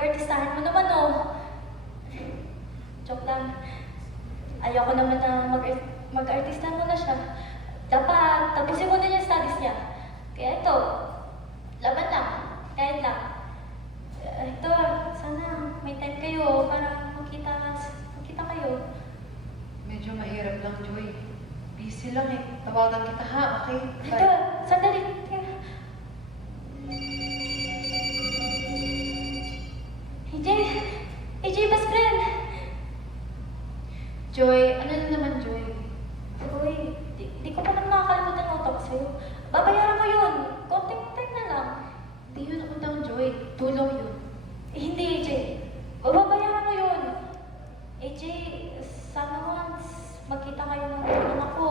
pag-artistahan mo naman, oh. Joke lang. Ayoko naman na mag-artistahan mo na siya. Dapat tapusin mo na yung studies niya. Kaya ito, laban lang. Kahit lang. Ito, sana may time kayo para magkita kayo. Medyo mahirap lang, Joy. Busy lang eh. Tawagan kita ha, okay? Ito, sandali. AJ! AJ, best friend! Joy, ano na naman, Joy? Uy, di ko pa naman nakakalimutan ng utak sa'yo. Babayaran mo yun. Konting time na lang. Hindi yun utang, Joy. Tulong yun. Hindi, AJ. Babayaran mo yun. AJ, sana once magkita kayo ng tulong ako.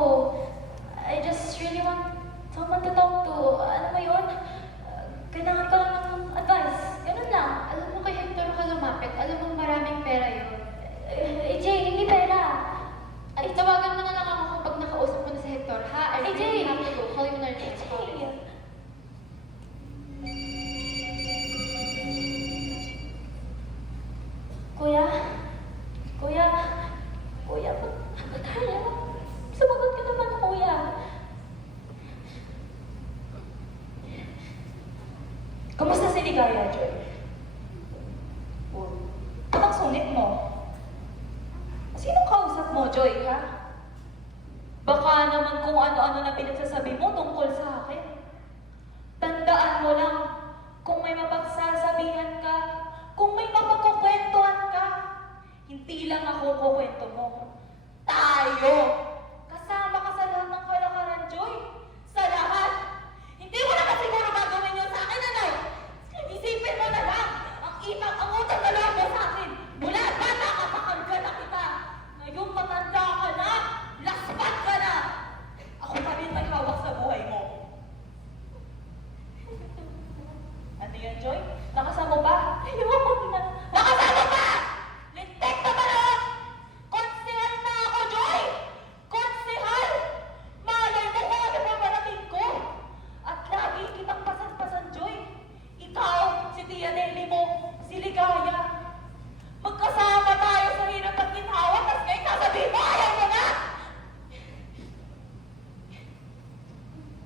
I just really want someone to talk to. Alam mo yun? Kailangan ko lang ng advice. Ganun lang. Alam mo kay Hector ka lumapit. Alam mo maraming pera yun. AJ, hindi pera. Ay, tawagan mo na lang ako kapag nakausap mo na si Hector, ha? I AJ! really have to go. Call you na rin. Kuya? Kuya? Kuya, ba't tayo? Sumagot ka naman, kuya. Kamusta si Ligaya, Joy? Ba't ang sungit mo? Sinong kausap mo, Joy, ha? Baka naman kung ano-ano na pinagsasabi mo tungkol sa akin. Tandaan mo lang, kung may mapagsasabihan ka, kung may mapagkukwentuhan ka, hindi lang ako kukwento mo. Tayo! Kasama ka sa lahat ng kalakaran, Joy. Sa lahat! Hindi mo naman siguro gagawin yun sa akin, ano? Isipin mo na lang, ang utang na lang mo sa akin. Mula bata ka, pakarga na kita. Ngayon matanda ka na, laspat ka na. Ako pa rin may hawak sa buhay mo. Ano yan, Joy? Nakasama pa? Ayoko na. Nakasama pa! Lintek na ba na? Konsehal na ako, Joy! Konsehal! Malay mo kung ano pa marating ko. At lagi kitang pasan-pasan, Joy. Ikaw, si Tia Nelly mo, si Ligaya. Magkasama tayo sa hirap at ginhawa, tapos ngayon sasabihin mo, ayaw mo na!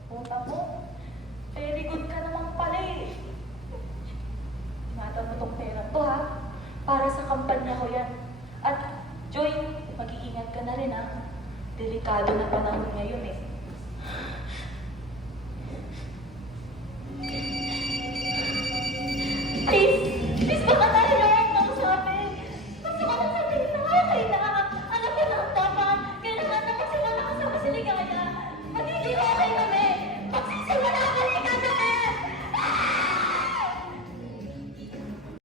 Puta mo, very good ka naman pala eh. Ingatan mo tong pera to, ha? Para sa kampanya ko yan. At, Joy, mag-iingat ka na rin, ha? Delikado na panahon ngayon eh.